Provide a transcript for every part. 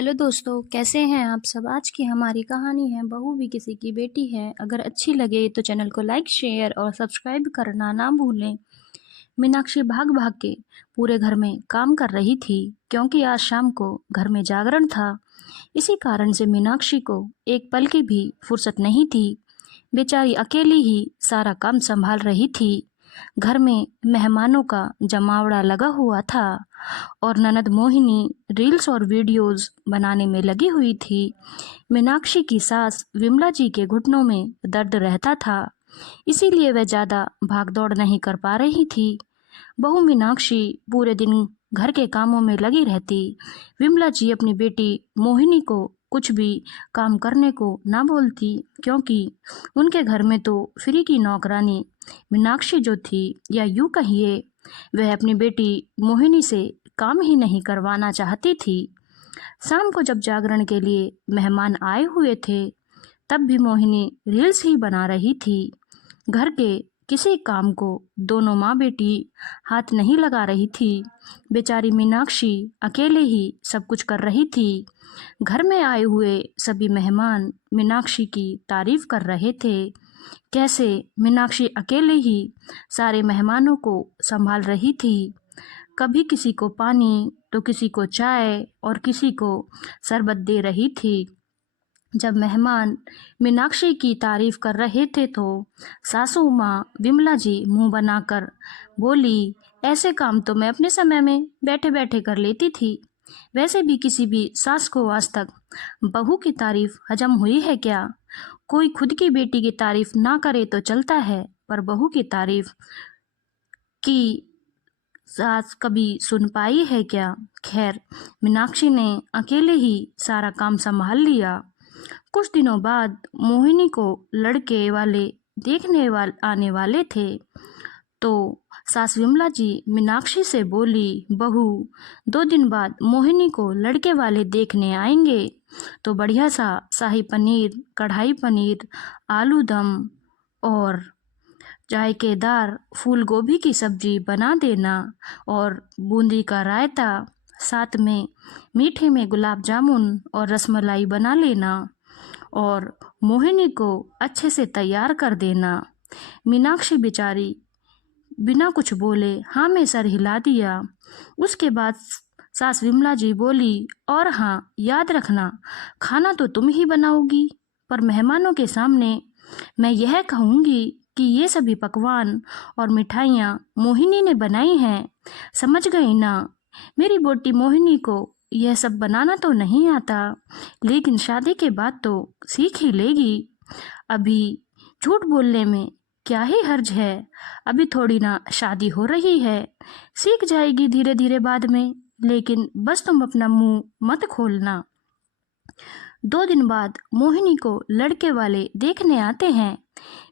Hello दोस्तों, कैसे हैं आप सब। आज की हमारी कहानी है बहू भी किसी की बेटी है। अगर अच्छी लगे तो चैनल को लाइक शेयर और सब्सक्राइब करना ना भूलें। मीनाक्षी भाग भाग के पूरे घर में काम कर रही थी क्योंकि आज शाम को घर में जागरण था। इसी कारण से मीनाक्षी को एक पल की भी फुर्सत नहीं थी। बेचारी अकेली ही सारा काम संभाल रही थी। घर में मेहमानों का जमावड़ा लगा हुआ था और ननद मोहिनी रील्स और वीडियोस बनाने में लगी हुई थी। मीनाक्षी की सास विमला जी के घुटनों में दर्द रहता था, इसीलिए वह ज़्यादा भाग दौड़ नहीं कर पा रही थी। बहू मीनाक्षी पूरे दिन घर के कामों में लगी रहती। विमला जी अपनी बेटी मोहिनी को कुछ भी काम करने को ना बोलती क्योंकि उनके घर में तो फ्री की नौकरानी मीनाक्षी जो थी, या यूँ कहिए वह अपनी बेटी मोहिनी से काम ही नहीं करवाना चाहती थी। शाम को जब जागरण के लिए मेहमान आए हुए थे तब भी मोहिनी रील्स ही बना रही थी। घर के किसी काम को दोनों माँ बेटी हाथ नहीं लगा रही थी। बेचारी मीनाक्षी अकेले ही सब कुछ कर रही थी। घर में आए हुए सभी मेहमान मीनाक्षी की तारीफ कर रहे थे। कैसे मीनाक्षी अकेले ही सारे मेहमानों को संभाल रही थी। कभी किसी को पानी तो किसी को चाय और किसी को शरबत दे रही थी। जब मेहमान मीनाक्षी की तारीफ कर रहे थे तो सासू माँ विमला जी मुंह बनाकर बोली, ऐसे काम तो मैं अपने समय में बैठे बैठे कर लेती थी। वैसे भी किसी भी सास को आज तक बहू की तारीफ हजम हुई है क्या। कोई खुद की बेटी की तारीफ ना करे तो चलता है, पर बहू की तारीफ की सास कभी सुन पाई है क्या। खैर, मीनाक्षी ने अकेले ही सारा काम संभाल लिया। कुछ दिनों बाद मोहिनी को लड़के वाले आने वाले थे तो सास विमला जी मीनाक्षी से बोली, बहू 2 दिन बाद मोहिनी को लड़के वाले देखने आएंगे तो बढ़िया सा शाही पनीर, कढ़ाई पनीर, आलू दम और जायकेदार फूल गोभी की सब्जी बना देना और बूंदी का रायता, साथ में मीठे में गुलाब जामुन और रसमलाई बना लेना और मोहिनी को अच्छे से तैयार कर देना। मीनाक्षी बेचारी बिना कुछ बोले हाँ में सर हिला दिया। उसके बाद सास विमला जी बोली, और हाँ, याद रखना खाना तो तुम ही बनाओगी, पर मेहमानों के सामने मैं यह कहूँगी कि ये सभी पकवान और मिठाइयाँ मोहिनी ने बनाई हैं। समझ गई ना। मेरी बेटी मोहिनी को यह सब बनाना तो नहीं आता, लेकिन शादी के बाद तो सीख ही लेगी। अभी झूठ बोलने में क्या ही हर्ज है। अभी थोड़ी ना शादी हो रही है, सीख जाएगी धीरे धीरे बाद में। लेकिन बस तुम अपना मुंह मत खोलना। 2 दिन बाद मोहिनी को लड़के वाले देखने आते हैं।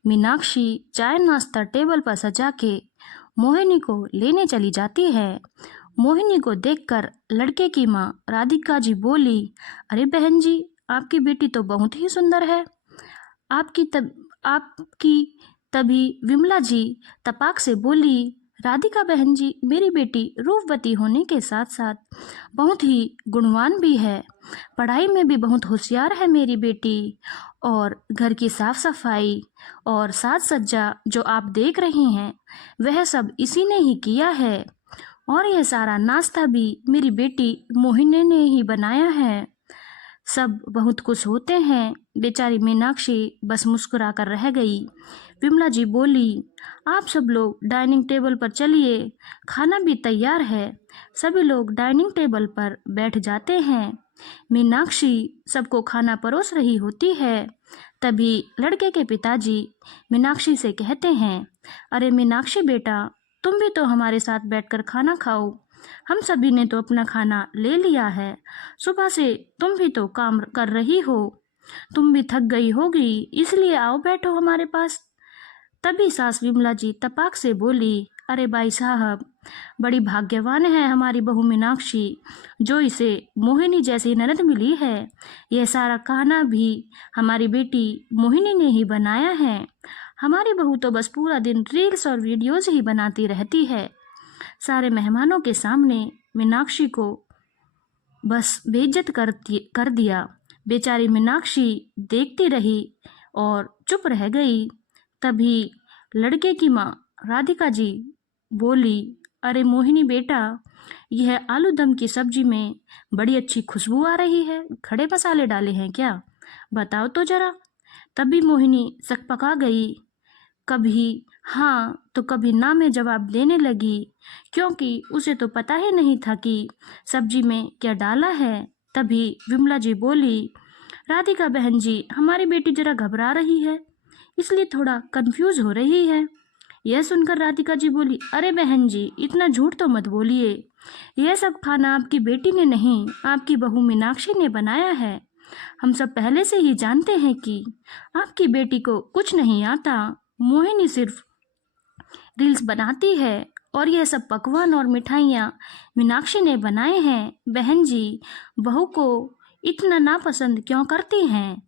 मीनाक्षी चाय नाश्ता टेबल पर सजा के मोहिनी को लेने चली जाती है। मोहिनी को देखकर लड़के की माँ राधिका जी बोली, अरे बहन जी, आपकी बेटी तो बहुत ही सुंदर है। आपकी तभी विमला जी तपाक से बोली, राधिका बहन जी, मेरी बेटी रूपवती होने के साथ साथ बहुत ही गुणवान भी है। पढ़ाई में भी बहुत होशियार है मेरी बेटी। और घर की साफ सफाई और साज सज्जा जो आप देख रही हैं वह सब इसी ने ही किया है। और यह सारा नाश्ता भी मेरी बेटी मोहिनी ने ही बनाया है। सब बहुत खुश होते हैं। बेचारी मीनाक्षी बस मुस्कुरा कर रह गई। विमला जी बोली, आप सब लोग डाइनिंग टेबल पर चलिए, खाना भी तैयार है। सभी लोग डाइनिंग टेबल पर बैठ जाते हैं। मीनाक्षी सबको खाना परोस रही होती है। तभी लड़के के पिताजी मीनाक्षी से कहते हैं, अरे मीनाक्षी बेटा, तुम भी तो हमारे साथ बैठकर खाना खाओ। हम सभी ने तो अपना खाना ले लिया है। सुबह से तुम भी तो काम कर रही हो, तुम भी थक गई होगी, इसलिए आओ बैठो हमारे पास। तभी सास विमला जी तपाक से बोली, अरे भाई साहब, बड़ी भाग्यवान है हमारी बहू मीनाक्षी, जो इसे मोहिनी जैसी ननद मिली है। यह सारा खाना भी हमारी बेटी मोहिनी ने ही बनाया है। हमारी बहू तो बस पूरा दिन रील्स और वीडियोस ही बनाती रहती है। सारे मेहमानों के सामने मीनाक्षी को बस बेइज्जत कर दिया। बेचारी मीनाक्षी देखती रही और चुप रह गई। तभी लड़के की माँ राधिका जी बोली, अरे मोहिनी बेटा, यह आलू दम की सब्जी में बड़ी अच्छी खुशबू आ रही है, खड़े मसाले डाले हैं क्या? बताओ तो जरा। तभी मोहिनी सकपका गई, कभी हाँ तो कभी ना में जवाब देने लगी, क्योंकि उसे तो पता ही नहीं था कि सब्जी में क्या डाला है। तभी विमला जी बोली, राधिका बहन जी, हमारी बेटी जरा घबरा रही है, इसलिए थोड़ा कंफ्यूज हो रही है। यह सुनकर राधिका जी बोली, अरे बहन जी, इतना झूठ तो मत बोलिए। यह सब खाना आपकी बेटी ने नहीं, आपकी बहू मीनाक्षी ने बनाया है। हम सब पहले से ही जानते हैं कि आपकी बेटी को कुछ नहीं आता। मोहिनी सिर्फ रील्स बनाती है और यह सब पकवान और मिठाइयाँ मीनाक्षी ने बनाए हैं। बहन जी, बहू को इतना नापसंद क्यों करती हैं?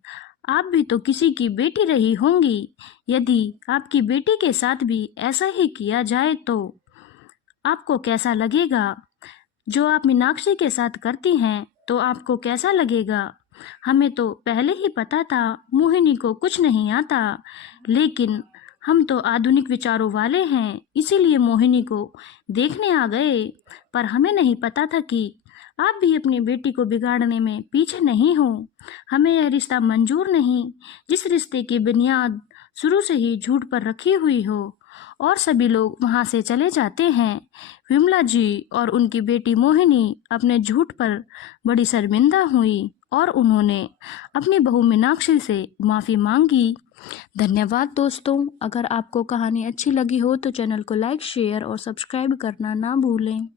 आप भी तो किसी की बेटी रही होंगी। यदि आपकी बेटी के साथ भी ऐसा ही किया जाए तो आपको कैसा लगेगा? जो आप मीनाक्षी के साथ करती हैं तो आपको कैसा लगेगा? हमें तो पहले ही पता था मोहिनी को कुछ नहीं आता, लेकिन हम तो आधुनिक विचारों वाले हैं, इसीलिए मोहिनी को देखने आ गए। पर हमें नहीं पता था कि आप भी अपनी बेटी को बिगाड़ने में पीछे नहीं हो। हमें यह रिश्ता मंजूर नहीं, जिस रिश्ते की बुनियाद शुरू से ही झूठ पर रखी हुई हो। और सभी लोग वहाँ से चले जाते हैं। विमला जी और उनकी बेटी मोहिनी अपने झूठ पर बड़ी शर्मिंदा हुई और उन्होंने अपनी बहू मीनाक्षी से माफ़ी मांगी। धन्यवाद दोस्तों। अगर आपको कहानी अच्छी लगी हो तो चैनल को लाइक, शेयर और सब्सक्राइब करना ना भूलें।